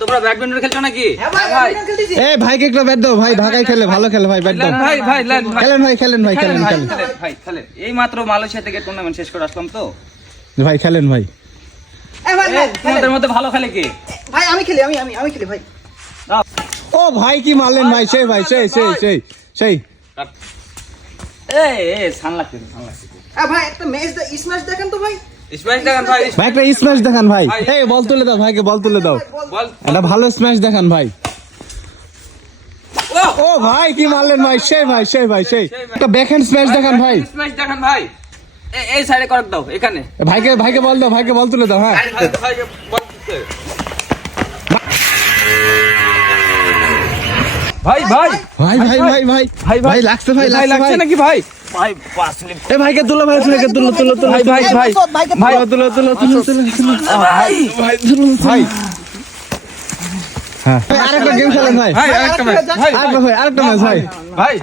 তোমরা ব্যাডমিন্টন খেলছো নাকি? হ্যাঁ ভাই ব্যাডমিন্টন খেলতেছি। এই ভাইকে একটু ব্যাট দাও ভাই, ঢাকায় খেলে ভালো খেলে ভাই, ব্যাট দাও। ভাই ভাই লেন ভাই, খেলেন ভাই, খেলেন ভাই, খেলেন ভাই, খেলেন ভাই খেলেন। এই মাত্র মালয়েশিয়া থেকে টুর্নামেন্ট শেষ করে আসলাম তো। ভাই, খেলেন ভাই। এই ভাই ভাই তোমাদের মধ্যে ভালো খেলে কে? ভাই আমি খেলি, আমি খেলি ভাই। ও ভাই কি মারলেন ভাই, সেই ভাই, সেই এই সান লাগছে। ভাই একটা ম্যাচ স্ম্যাশ দেখেন তো ভাই। স্ম্যাশ দেখান ভাই। ভাই, একটা স্ম্যাশ দেখান ভাই। এই বল তুলে দাও ভাইকে, বল তুলে দাও। বল। একটা ভালো স্ম্যাশ দেখান ভাই। ও ভাই কি মারলেন ভাই, সেই ভাই একটা ব্যাকহ্যান্ড স্ম্যাশ দেখান ভাই। স্ম্যাশ দেখান ভাই। এই সাইডে করেক্ট দাও এখানে। ভাইকে বল দাও, ভাইকে বল তুলে দাও। হ্যাঁ ভাইকে বল দিতে। ভাই ভাই ভাই লাগছে ভাই, লাগছে নাকি ভাই? ভাই পাস লিপ। এই ভাইকে তুলো ভাই, তুলো ভাই ভাই ভাই ভাই তুলো ভাই। হ্যাঁ আরেকটা গেম খেলেন ভাই, ভাই আরেকটা ম্যাচ। আরেকটা ম্যাচ ভাই। ভাই